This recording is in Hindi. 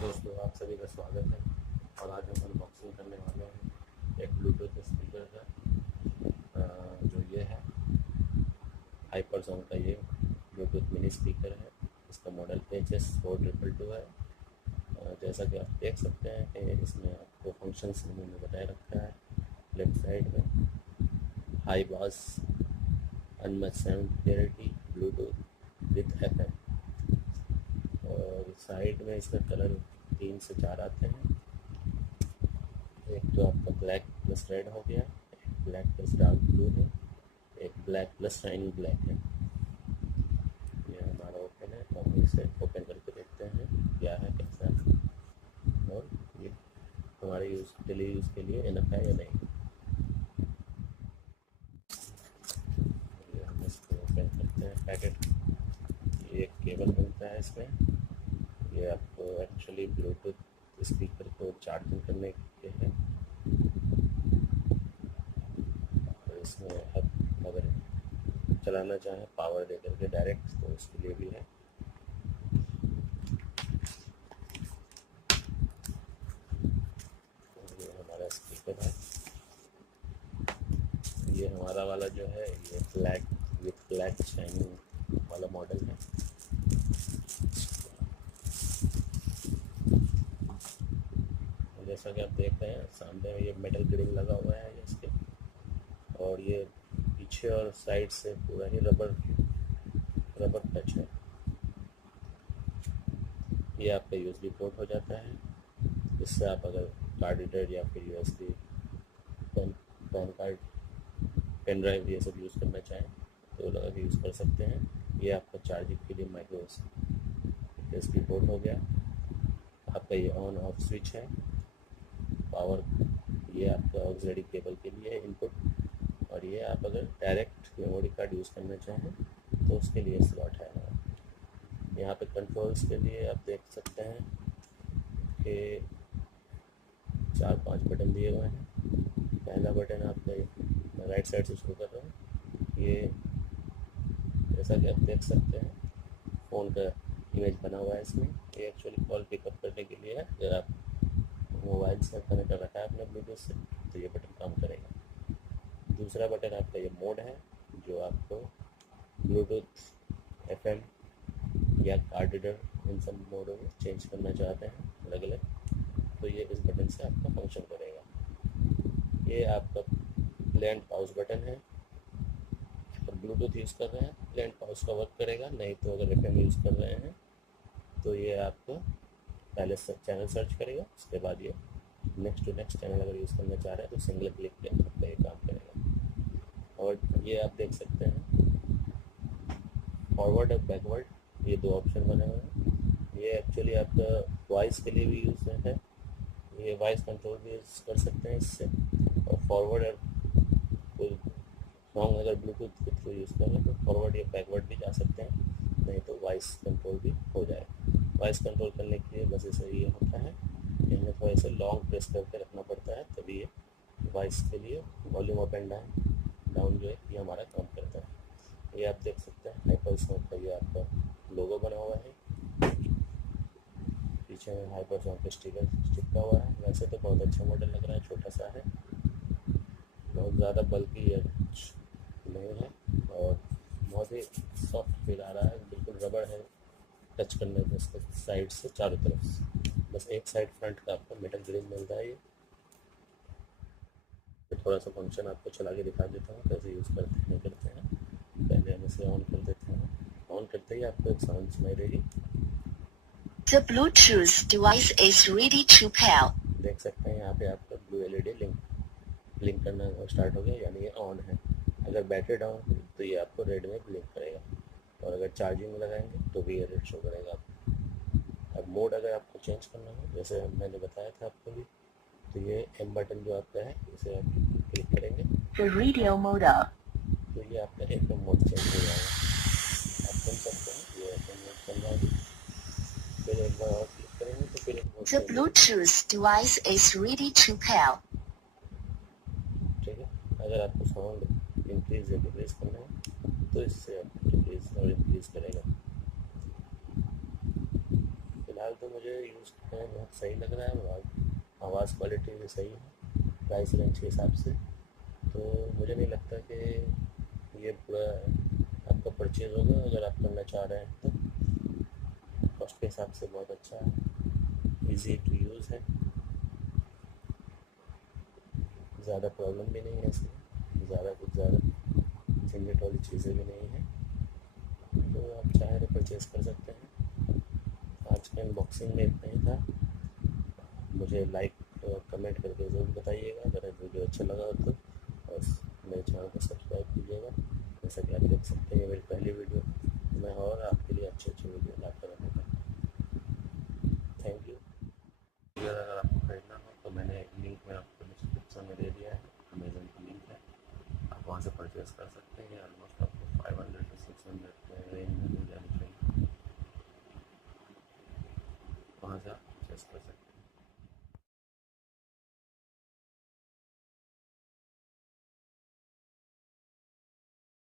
दोस्तों, आप सभी का स्वागत है। और आज हम अनबॉक्सिंग करने वाले हैं एक ब्लूटूथ स्पीकर का, जो ये है हाइपरसोन का। ये ब्लूटूथ मिनी स्पीकर है। इसका मॉडल HS4222 है। जैसा कि आप देख सकते हैं कि इसमें आपको फंक्शंस इन्होंने बताया रखा है। लेफ्ट साइड में high bass unmatched sound clarity Bluetooth with FM, और साइड में इसका कलर 3 से 4 आते हैं। एक तो आपका ब्लैक प्लस रेड हो गया, एक ब्लैक प्लस डार्क ब्लू है, एक ब्लैक प्लस शाइनिंग ब्लैक है। ये हमारा ओपन है और इसे ओपन करके देखते हैं क्या है, कैसा है, और ये हमारे डेली यूज़ के लिए इनफ है या नहीं। ये हम इसको ओपन करते हैं पैकेट। ये एक केबल मिलता है इसमें। ये आपको एक्चुअली ब्लूटूथ स्पीकर को चार्जिंग करने के हैं। तो इसमें आप अगर चलाना चाहें पावर दे करके डायरेक्ट, तो उसके लिए भी है। तो ये हमारा स्पीकर है। ये हमारा वाला जो है ये ब्लैक विथ ब्लैक शाइनिंग वाला मॉडल है। जैसा कि आप देख रहे हैं सामने में ये मेटल ग्रिल लगा हुआ है इसके, और ये पीछे और साइड से पूरा ही रबर टच है। ये आपका USB पोर्ट हो जाता है। इससे आप अगर कार्ड रीडर या फिर USB pen card, pen drive ये सब यूज़ करना चाहें तो लगा के यूज़ कर सकते हैं। ये आपका चार्जिंग के लिए माइक्रो USB पोर्ट हो गया। आपका ये ऑन ऑफ स्विच है। पावर ये आपका ऑक्सिलरी केबल के लिए इनपुट, और ये आप अगर डायरेक्ट मेमोरी कार्ड यूज़ करना चाहें तो उसके लिए स्लॉट है। यहाँ पे कंट्रोल्स के लिए आप देख सकते हैं कि 4-5 बटन दिए हुए हैं। पहला बटन आपका, मैं राइट साइड से शुरू कर रहा हूँ। ये जैसा कि आप देख सकते हैं फ़ोन का इमेज बना हुआ है इसमें। ये एक्चुअली कॉल पिकअप करने के लिए है। अगर आप मोबाइल से कनेक्ट रखा है अपने ब्लूटूथ से तो ये बटन काम करेगा। दूसरा बटन आपका ये मोड है, जो आपको ब्लूटूथ FM या कार्ड रीडर इन सब मोडों में चेंज करना चाहते हैं अलग अलग, तो ये इस बटन से आपका फंक्शन करेगा। ये आपका प्ले एंड पॉज बटन है। अगर ब्लूटूथ यूज़ कर रहे हैं प्ले एंड पॉज का वर्क करेगा, नहीं तो अगर FM यूज़ कर रहे हैं तो ये आपको पहले चैनल सर्च करेगा, उसके बाद ये नेक्स्ट टू नेक्स्ट चैनल अगर यूज़ करना चाह रहे हैं तो सिंगल क्लिक पे आपका ये काम करेगा। और ये आप देख सकते हैं फॉरवर्ड और बैकवर्ड, ये 2 ऑप्शन बने हुए हैं। ये एक्चुअली आपका वॉइस के लिए भी यूज़ है। ये वॉइस कंट्रोल भी यूज़ कर सकते हैं इससे। और फॉरवर्ड और कोई सॉन्ग अगर ब्लूटूथ के थ्रू यूज़ कर रहे हैं तो फॉरवर्ड या बैकवर्ड भी जा सकते हैं, नहीं तो वॉइस कंट्रोल भी हो जाएगा। वॉइस कंट्रोल करने के लिए बस ऐसे ये होता है, इन्हें थोड़ा सा लॉन्ग प्रेस करके रखना पड़ता है, तभी ये वॉइस के लिए वॉल्यूम अप एंड डाउन जो है ये हमारा काम करता है। ये आप देख सकते हैं हाइपरसोन का ये आपका लोगो बना हुआ है। पीछे में हाइपरसोन का स्टिकर चिपका हुआ है। वैसे तो बहुत अच्छा मॉडल लग रहा है, छोटा सा है, बहुत ज़्यादा बल्कि नहीं है, और बहुत ही सॉफ्ट फील आ रहा है। बिल्कुल रबड़ है टच करने में इसके साइड से चारों तरफ से। बस एक साइड फ्रंट का आपको मेटल ग्रिल मिलता है। ये थोड़ा सा फंक्शन आपको चला के दिखा देता हूँ कैसे यूज़ करते हैं नहीं करते हैं। पहले हम इसे ऑन कर देते हैं। ऑन करते ही आपको एक साउंड सुनाई देगी। The Bluetooth device is ready to pair. देख सकते हैं यहाँ पे आपका ब्लू LED ब्लिंक करना स्टार्ट हो गया, यानी ये ऑन है। अगर बैटरी डाउन है तो ये आपको रेड में ब्लिंक करेगा, और अगर चार्जिंग में लगाएंगे तो भी ये रेड शो करेगा आपको। अब मोड अगर आपको चेंज करना हो, जैसे मैंने बताया था आपको भी, तो ये M बटन जो आपका है इसे आप क्लिक करेंगे The radio mode up. तो ये आपका FM मोड चेंज हो जाएगा। आप सुन सकते हैं ये FM मोड चल रहा है। फिर एक बार और क्लिक करेंगे तो फिर The Bluetooth device is ready to pair. ठीक है। अगर आपको साउंड इंक्रीज या डिक्रीज करना है तो इससे आप डिक्रीज और इंक्रीज करेगा। फ़िलहाल तो मुझे यूज़ में बहुत सही लग रहा है, आवाज़ क्वालिटी भी सही है प्राइस रेंज के हिसाब से। तो मुझे नहीं लगता कि ये पूरा आपका परचेज़ होगा, अगर आप करना चाह रहे हैं तो कॉस्ट के हिसाब से बहुत अच्छा है, इजी टू यूज़ है, ज़्यादा प्रॉब्लम भी नहीं है इसमें, कुछ ज़्यादा झंझट वाली चीज़ें भी नहीं हैं, तो आप चाहें तो परचेज़ कर सकते हैं। आज का अनबॉक्सिंग में इतना ही था। मुझे लाइक कमेंट करके ज़रूर बताइएगा अगर वीडियो अच्छा लगा हो तो, और मेरे चैनल को सब्सक्राइब कीजिएगा। जैसा कि आप देख सकते हैं ये मेरी पहली वीडियो, मैं और आपके लिए अच्छी वीडियो लाता रहूँगा। Thank you. अगर आपको खरीदना हो तो मैंने लिंक में आपको डिस्क्रिप्शन में दे दिया है, अमेज़न की लिंक है, आप वहाँ से परचेज़ कर सकते हैं। ऑलमोस्ट आपको 500 to 600 के रेंज में मिल जानी चाहिए, वहाँ से आप परचेज़ कर सकते हैं।